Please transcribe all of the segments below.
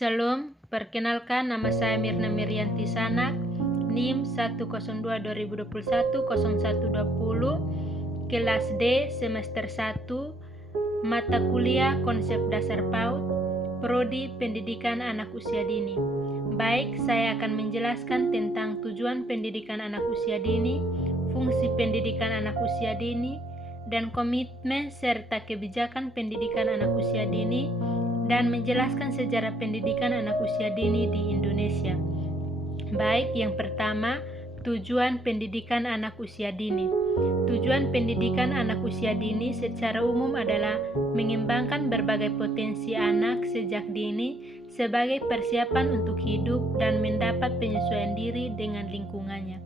Shalom, perkenalkan nama saya Mirna Mirianti Sanak, NIM 102-2021-0120, kelas D, semester 1, mata kuliah konsep dasar PAUD, Prodi Pendidikan Anak Usia Dini. Baik, saya akan menjelaskan tentang tujuan pendidikan anak usia dini, fungsi pendidikan anak usia dini, dan komitmen serta kebijakan pendidikan anak usia dini, dan menjelaskan sejarah pendidikan anak usia dini di Indonesia. Baik, yang pertama, tujuan pendidikan anak usia dini. Tujuan pendidikan anak usia dini secara umum adalah mengembangkan berbagai potensi anak sejak dini sebagai persiapan untuk hidup dan mendapat penyesuaian diri dengan lingkungannya.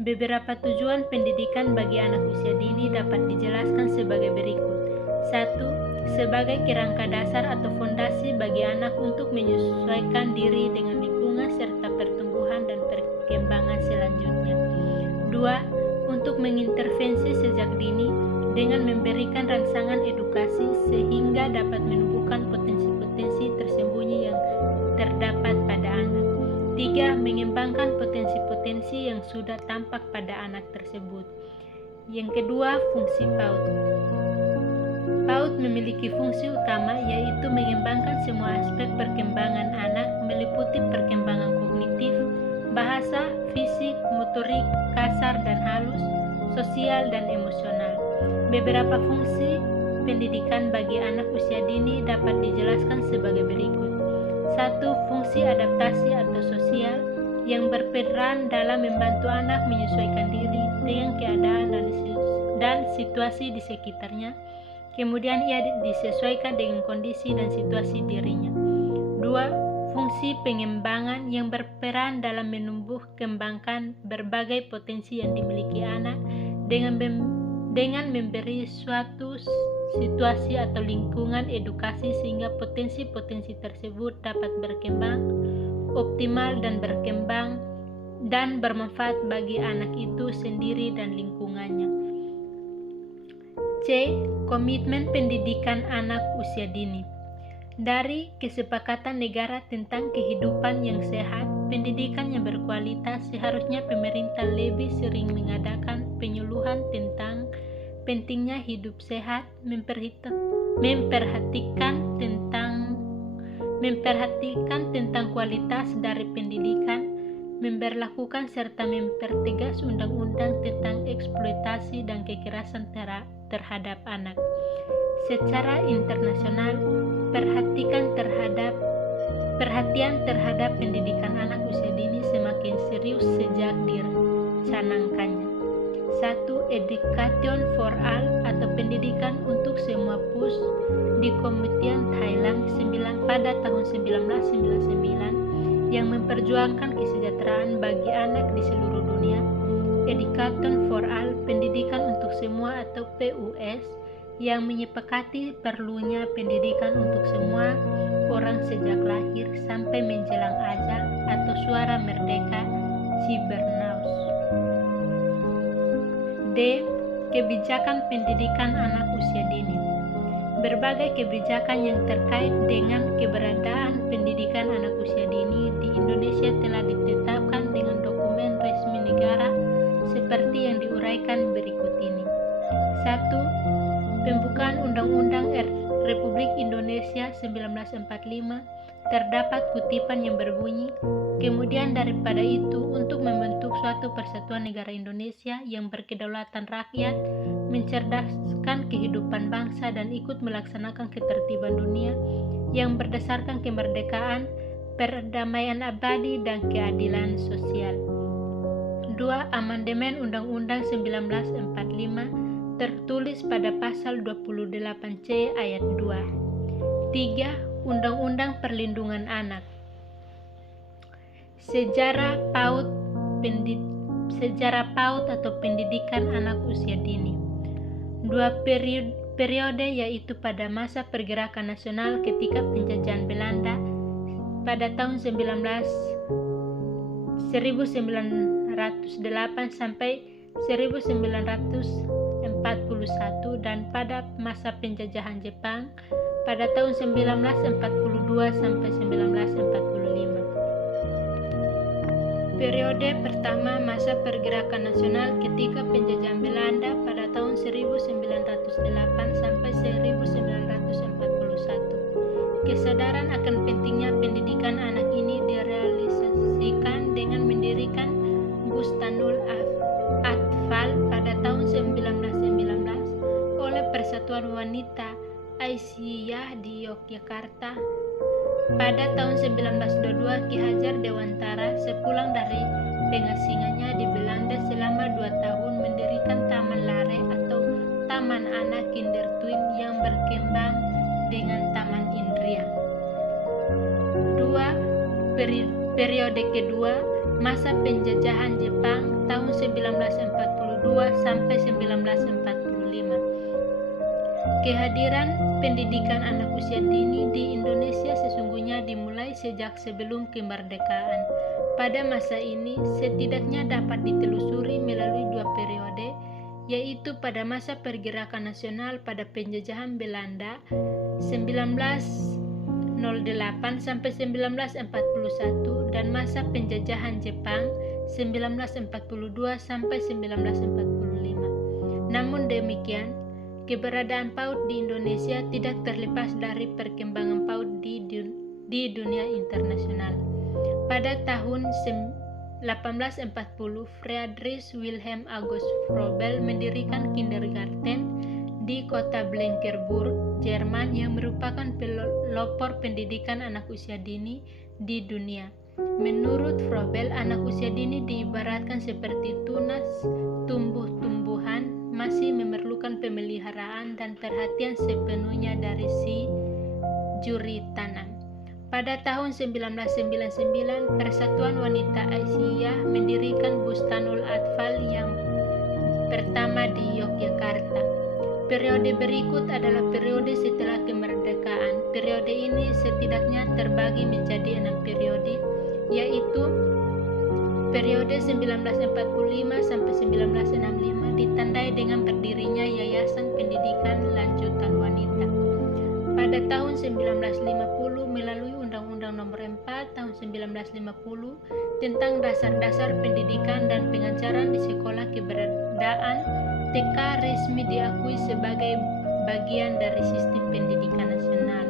Beberapa tujuan pendidikan bagi anak usia dini dapat dijelaskan sebagai berikut. 1. Sebagai kerangka dasar atau fondasi bagi anak untuk menyesuaikan diri dengan lingkungan serta pertumbuhan dan perkembangan selanjutnya. 2. Untuk mengintervensi sejak dini dengan memberikan rangsangan edukasi sehingga dapat menumbuhkan potensi-potensi tersembunyi yang terdapat pada anak. 3. Mengembangkan potensi-potensi yang sudah tampak pada anak tersebut. Yang kedua, fungsi PAUD. PAUD memiliki fungsi utama yaitu mengembangkan semua aspek perkembangan anak meliputi perkembangan kognitif, bahasa, fisik, motorik, kasar dan halus, sosial dan emosional. Beberapa fungsi pendidikan bagi anak usia dini dapat dijelaskan sebagai berikut. 1. Fungsi adaptasi atau sosial yang berperan dalam membantu anak menyesuaikan diri dengan keadaan dan situasi di sekitarnya. Kemudian ia disesuaikan dengan kondisi dan situasi dirinya. 2. Fungsi pengembangan yang berperan dalam menumbuh kembangkan berbagai potensi yang dimiliki anak dengan memberi suatu situasi atau lingkungan edukasi sehingga potensi-potensi tersebut dapat berkembang optimal dan berkembang dan bermanfaat bagi anak itu sendiri dan lingkungannya. C. Komitmen pendidikan anak usia dini. Dari Kesepakatan Negara tentang Kehidupan yang Sehat, Pendidikan yang Berkualitas, seharusnya pemerintah lebih sering mengadakan penyuluhan tentang pentingnya hidup sehat, memperhatikan tentang kualitas dari pendidikan, memberlakukan serta mempertegas undang-undang tentang eksploitasi dan kekerasan terhadap anak. Secara internasional, perhatian terhadap pendidikan anak usia dini semakin serius sejak dicanangkannya. 1. Education for All atau pendidikan untuk semua PUS di Komitian Thailand pada tahun 1999 yang memperjuangkan kesejahteraan bagi anak di seluruh dunia. Education for All, pendidikan untuk semua atau PUS, yang menyepakati perlunya pendidikan untuk semua orang sejak lahir sampai menjelang ajal atau suara merdeka Cibernaus. D. Kebijakan pendidikan anak usia dini. Berbagai kebijakan yang terkait dengan keberadaan pendidikan anak usia dini di Indonesia telah ditetapkan dengan dokumen resmi negara seperti yang diuraikan berikut ini. 1. Pembukaan Undang-Undang Republik Indonesia 1945 terdapat kutipan yang berbunyi, kemudian daripada itu untuk membentuk suatu persatuan negara Indonesia yang berkedaulatan rakyat, mencerdaskan kehidupan bangsa dan ikut melaksanakan ketertiban dunia yang berdasarkan kemerdekaan, perdamaian abadi dan keadilan sosial. 2. Amandemen Undang-Undang 1945 tertulis pada pasal 28C ayat 2. 3. Undang-Undang Perlindungan Anak. Sejarah PAUD atau pendidikan anak usia dini. 2 periode yaitu pada masa pergerakan nasional ketika penjajahan Belanda pada tahun 1908 sampai 1941 dan pada masa penjajahan Jepang pada tahun 1942 sampai 1945. Periode pertama masa pergerakan nasional ketika penjajahan Belanda pada tahun 1908 sampai 1941. Kesadaran akan pentingnya pendidikan anak ini direalisasikan dengan mendirikan Bustanul Atfal pada tahun 1919 oleh Persatuan Wanita Aisyah di Yogyakarta. Pada tahun 1922, Ki Hajar Dewantara sepulang dari pengasingannya di Belanda selama 2 tahun mendirikan Taman Lare atau Taman Anak Kindertuin yang berkembang dengan Taman Indria. Periode kedua, masa penjajahan Jepang tahun 1942 sampai 1945. Kehadiran pendidikan anak usia dini di Indonesia sesungguhnya dimulai sejak sebelum kemerdekaan. Pada masa ini setidaknya dapat ditelusuri melalui 2 periode, yaitu pada masa pergerakan nasional pada penjajahan Belanda 1908 sampai 1941 dan masa penjajahan Jepang 1942 sampai 1945. Namun demikian, keberadaan PAUD di Indonesia tidak terlepas dari perkembangan PAUD di dunia internasional. Pada tahun 1840, Friedrich Wilhelm August Froebel mendirikan kindergarten di kota Blankenburg, Jerman yang merupakan pelopor pendidikan anak usia dini di dunia. Menurut Froebel, anak usia dini diibaratkan seperti tunas tumbuh-tumbuhan, masih memerlukan pemeliharaan dan perhatian sepenuhnya dari si juri tanam. Pada tahun 1999, Persatuan Wanita Aisyah mendirikan Bustanul Atfal yang pertama di Yogyakarta. Periode berikut adalah periode setelah kemerdekaan. Periode ini setidaknya terbagi menjadi 6 periode, yaitu periode 1945 sampai 1965 ditandai dengan berdirinya Yayasan Pendidikan Lanjutan Wanita. Pada tahun 1950 melalui Undang-Undang Nomor 4 tahun 1950 tentang dasar-dasar pendidikan dan pengajaran di sekolah, keberadaan TK resmi diakui sebagai bagian dari sistem pendidikan nasional.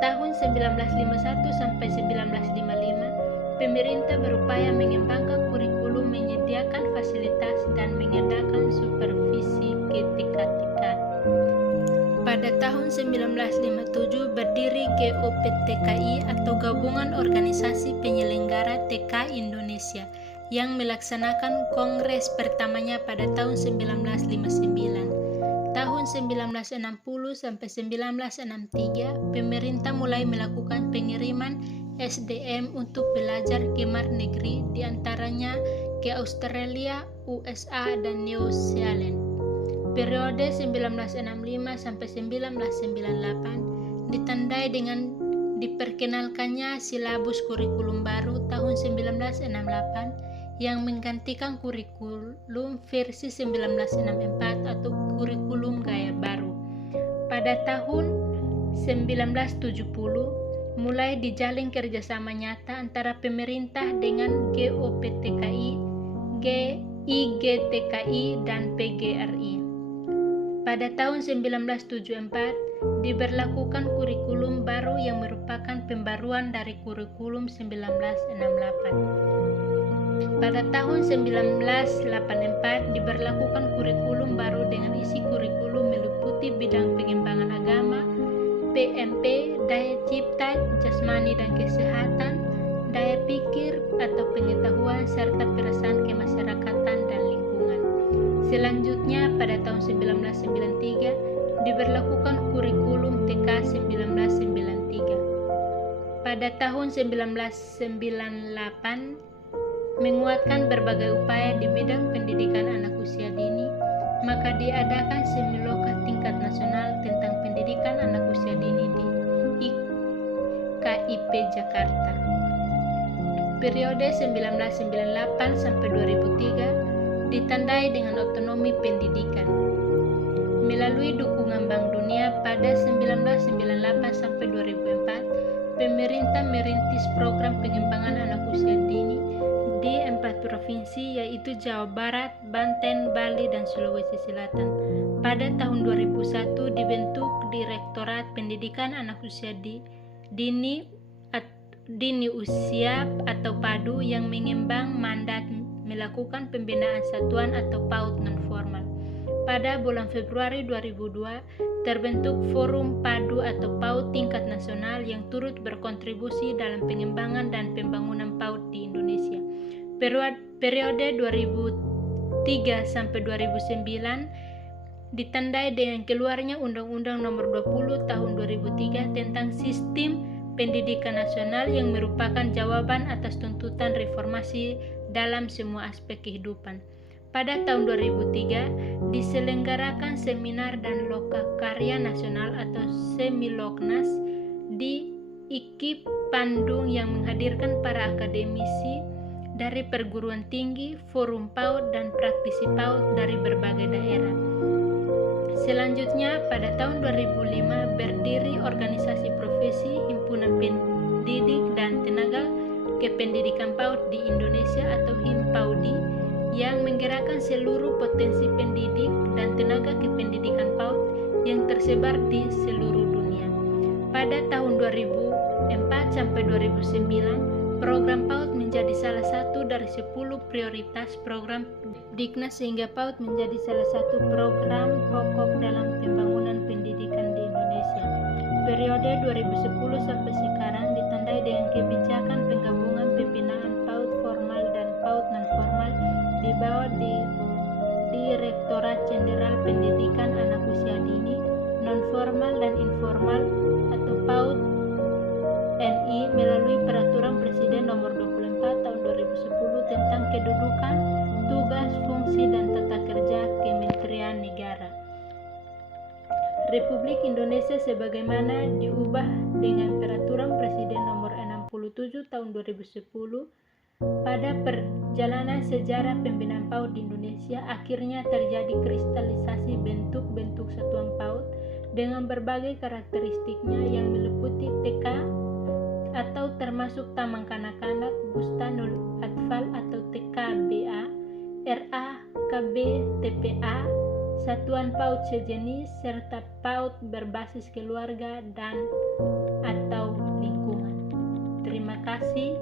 Tahun 1951 sampai 1955 pemerintah berupaya mengembangkan kurikulum, menyediakan fasilitas, dan mengadakan supervisi ke TK-TK. Pada tahun 1957 berdiri GOPTKI atau Gabungan Organisasi Penyelenggara TK Indonesia yang melaksanakan kongres pertamanya pada tahun 1959. Tahun 1960 sampai 1963 pemerintah mulai melakukan pengiriman SDM untuk belajar ke luar negeri, diantaranya ke Australia, USA, dan New Zealand. Periode 1965 sampai 1998 ditandai dengan diperkenalkannya silabus kurikulum baru tahun 1968 yang menggantikan kurikulum versi 1964 atau kurikulum gaya baru. Pada tahun 1970 mulai dijalin kerjasama nyata antara pemerintah dengan GOPTKI, IGTKI, dan PGRI. Pada tahun 1974 diberlakukan kurikulum baru yang merupakan pembaruan dari kurikulum 1968. Pada tahun 1984 diberlakukan kurikulum baru dengan isi kurikulum meliputi bidang pengembangan agama, PMP, daya cipta, jasmani dan kesehatan, daya pikir atau pengetahuan, serta perasaan kemasyarakatan dan lingkungan. Selanjutnya pada tahun 1993 diberlakukan kurikulum TK 1993. Pada tahun 1998 menguatkan berbagai upaya di bidang pendidikan anak usia dini, maka diadakan Semiloka tingkat nasional tentang pendidikan anak usia dini di IKIP Jakarta. Periode 1998 sampai 2003 ditandai dengan otonomi pendidikan. Melalui dukungan Bank Dunia pada 1998 sampai 2004, pemerintah merintis program pengembangan anak usia dini di 4 provinsi yaitu Jawa Barat, Banten, Bali, dan Sulawesi Selatan. Pada tahun 2001 dibentuk Direktorat Pendidikan Anak Usia Dini Usia atau PADU yang mengembang mandat melakukan pembinaan satuan atau PAUD non-formal. Pada bulan Februari 2002 terbentuk Forum PADU atau PAUD tingkat nasional yang turut berkontribusi dalam pengembangan dan pembangunan PAUD di Indonesia. Periode 2003 sampai 2009 ditandai dengan keluarnya Undang-Undang Nomor 20 Tahun 2003 tentang Sistem Pendidikan Nasional yang merupakan jawaban atas tuntutan reformasi dalam semua aspek kehidupan. Pada tahun 2003 diselenggarakan seminar dan lokakarya nasional atau Semiloknas di IKIP Bandung yang menghadirkan para akademisi dari perguruan tinggi, forum PAUD, dan praktisi PAUD dari berbagai daerah. Selanjutnya, pada tahun 2005 berdiri organisasi profesi, himpunan pendidik dan tenaga kependidikan PAUD di Indonesia atau HIMPAUDI yang menggerakkan seluruh potensi pendidik dan tenaga kependidikan PAUD yang tersebar di seluruh dunia. Pada tahun 2004 sampai 2009, program PAUD menjadi salah satu dari 10 prioritas program Diknas sehingga PAUD menjadi salah satu program pokok dalam pembangunan pendidikan di Indonesia. Periode 2010 sampai sekarang ditandai dengan kebijakan penggabungan pembinaan PAUD formal dan PAUD non-formal di bawah Direktorat Jenderal Pendidikan Anak Usia Dini, Non-Formal dan Informal atau PAUD NI melalui Peraturan Presiden Nomor 24 Tahun 2010 tentang kedudukan, tugas, fungsi, dan tata kerja Kementerian Negara Republik Indonesia sebagaimana diubah dengan Peraturan Presiden Nomor 67 Tahun 2010. Pada perjalanan sejarah pembinaan PAUD di Indonesia, akhirnya terjadi kristalisasi bentuk-bentuk satuan PAUD dengan berbagai karakteristiknya yang meliputi TK atau termasuk Taman Kanak-Kanak, Bustanul Atfal atau TKBA, RA, KB, TPA, satuan PAUD sejenis, serta PAUD berbasis keluarga dan atau lingkungan. Terima kasih.